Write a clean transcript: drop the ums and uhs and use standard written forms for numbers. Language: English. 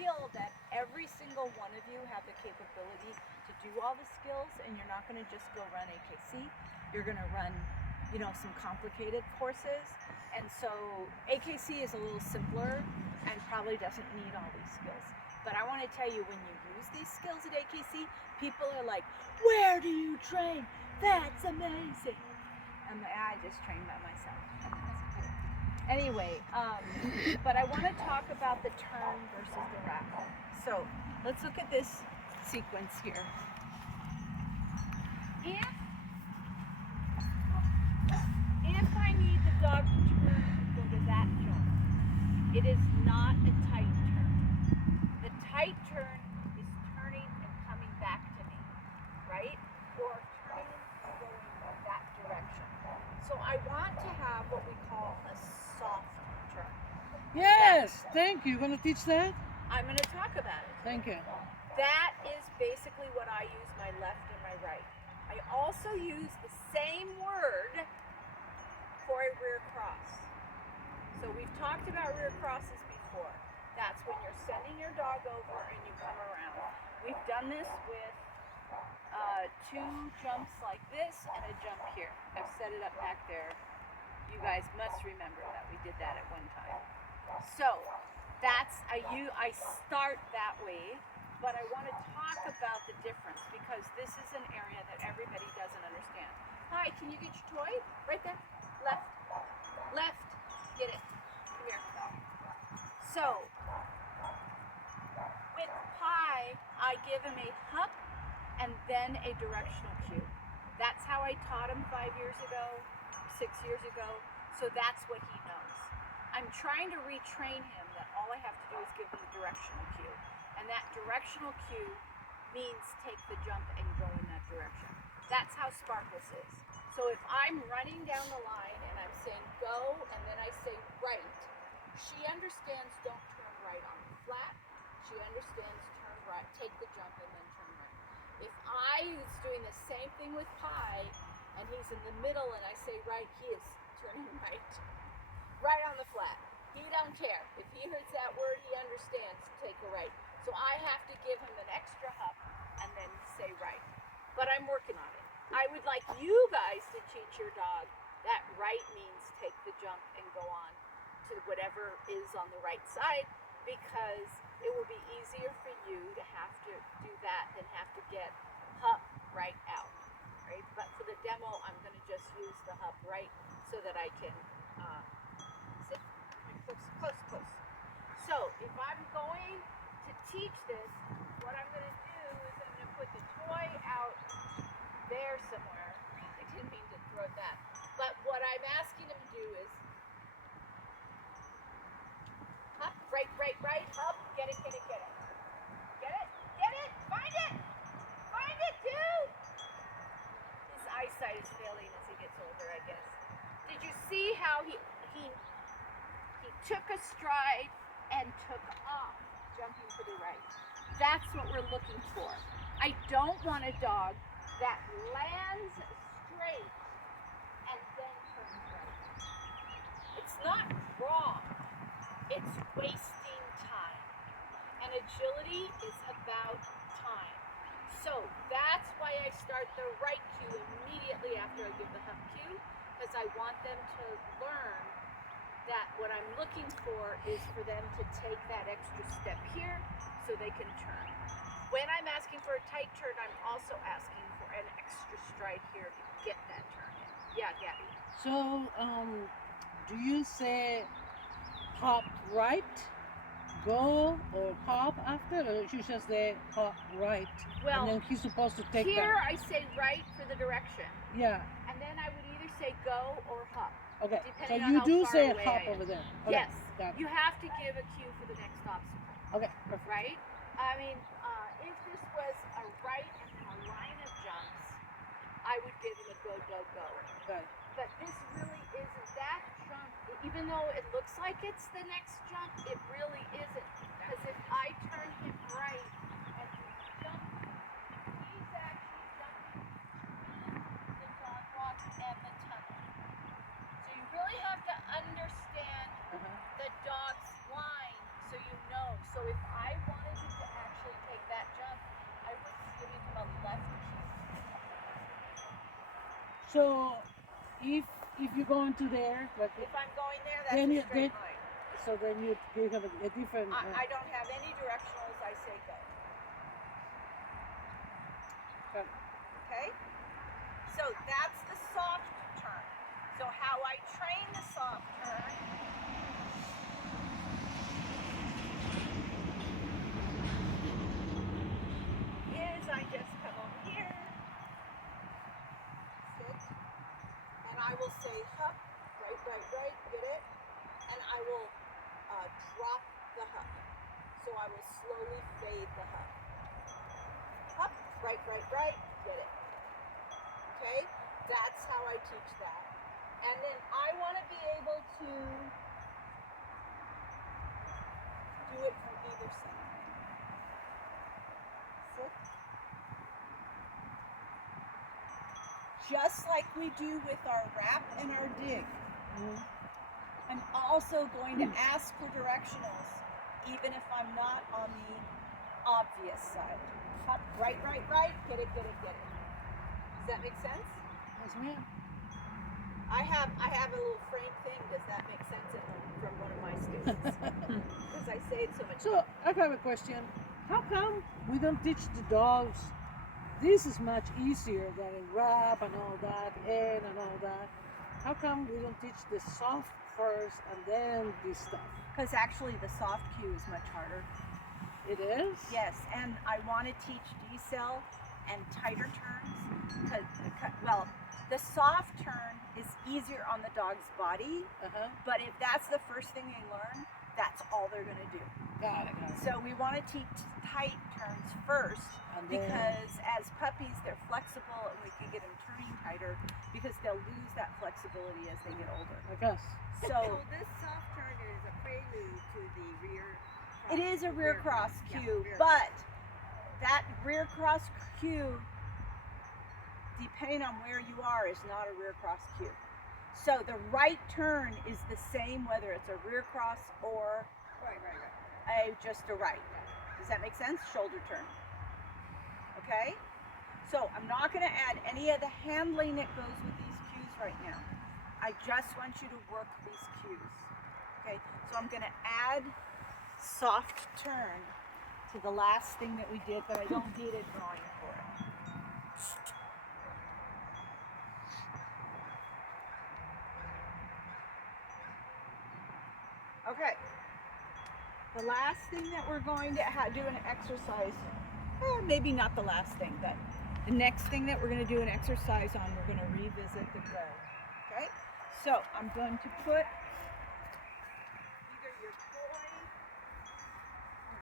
feel that every single one of you have the capability to do all the skills, and you're not going to just go run AKC. You're going to run, some complicated courses. And so AKC is a little simpler and probably doesn't need all these skills. But I want to tell you, when you use these skills at AKC, people are like, "Where do you train? That's amazing." And I just train by myself. Anyway, but I want to talk about the turn versus the wrap. So let's look at this sequence here. If I need the dog to turn to go to that jump, it is not a tight turn. The tight turn is turning and coming back to me, right? Or turning and going that direction. So I want to have what we call a soft turn. Yes, thank you. You're going to teach that? I'm going to talk about it. Thank you. That is basically what I use my left and my right. I also use the same word for a rear cross. So we've talked about rear crosses before. That's when you're sending your dog over and you come around. We've done this with 2 jumps like this and a jump here. I've set it up back there. You guys must remember that we did that at one time. So that's I start that way, but I want to talk about the difference because this is an area that everybody doesn't understand. Hi, can you get your toy? Right there. Left. Get it. Come here. So with Pi, I give him a hup and then a directional cue. That's how I taught him 5 years ago, 6 years ago. So that's what he knows. I'm trying to retrain him that all I have to do is give him the directional cue. And that directional cue means take the jump and go in that direction. That's how Sparkles is. So if I'm running down the line and I'm saying go and then I say right, she understands don't turn right on the flat. She understands turn right, take the jump and then turn right. If I was doing the same thing with Pi and he's in the middle and I say right, he is turning right on the flat. He don't care. If he hears that word, he understands to take a right. So I have to give him an extra hup and then say right. But I'm working on it. I would like you guys to teach your dog that right means take the jump and go on to whatever is on the right side, because it will be easier for you to have to do that than have to get hup right out, right? But for the demo, I'm going to just use the hup right so that I can sit close. So if I'm going to teach this, what I'm going to do is I'm going to put the toy out there somewhere. I didn't mean to throw that. But what I'm asking him to do is hup, right, hup, get it. Get it, find it, dude! His eyesight is failing as he gets older, I guess. Did you see how he took a stride and took off, jumping to the right? That's what we're looking for. I don't want a dog that lands straight and then turns right. It's not wrong. It's wasting time. And agility is about time. So that's why I start the right cue immediately after I give the hup cue, because I want them to learn that what I'm looking for is for them to take that extra step here so they can turn. When I'm asking for a tight turn, I'm also asking for an extra stride here to get that turn in. Yeah, Gabby. So, do you say hop right, go, or hop after, or you just say hop right? Well, and then he's supposed to take here that. I say right for the direction. Yeah. And then I would either say go or hop. Okay. So Depending on you how do far say away hop I am. over there. Okay. Yes. Got it. You have to give a cue for the next obstacle. Okay. Perfect. Right? I mean, if this was a right and then a line of jumps, I would give him a go. Got it. But this really isn't that jump. Even though it looks like it's the next jump, it really isn't. Because if I turn him right and he's jumping, he's actually jumping between the dog walk and the tunnel. So you really have to understand the dog's line so you know. So if I want So if you go into there, like If I'm going there, that's Then a you- straight then- line. so then you have a different. I don't have any directionals. I say go. Okay. Okay? So that's the soft turn. So how I train the soft turn is I just come over here, sit, and I will say hup, right, get it? And I will drop the hup. So I will slowly fade the hup. Hup, right, get it? Okay? That's how I teach that. And then I want to be able to do it from either side. Sit. Just like we do with our wrap and our dig. Mhm. I'm also going to ask for directionals, even if I'm not on the obvious side. Up, right, get it. Does that make sense? Yes, ma'am. I have a little frame thing. Does that make sense from one of my students? Because I say it so much. So I have a question. How come we don't teach the dogs? This is much easier than in wrap and all that, and all that. How come we don't teach the soft first and then this stuff? Because actually the soft cue is much harder. It is? Yes, and I want to teach decel and tighter turns. Well, the soft turn is easier on the dog's body, Uh-huh. but if that's the first thing they learn, that's all they're going to do. Got it. So we want to teach tight turns first, And then- because as puppies they're flexible and we can get them turning tighter because they'll lose that flexibility as they get older. I guess. So this soft turn is a prelude to the rear. it is a rear cross Yeah, cue, rear but that rear cross cue, depending on where you are, is not a rear cross cue. So the right turn is the same whether it's a rear cross or Right. just a right. Does that make sense? Shoulder turn. Okay? So I'm not going to add any of the handling that goes with these cues right now. I just want you to work these cues. Okay? So I'm going to add soft turn to the last thing that we did, but I don't need a drawing for it. Okay. The last thing that we're going to do an exercise, maybe not the last thing, but the next thing that we're going to do an exercise on, we're going to revisit the go. Okay? So I'm going to put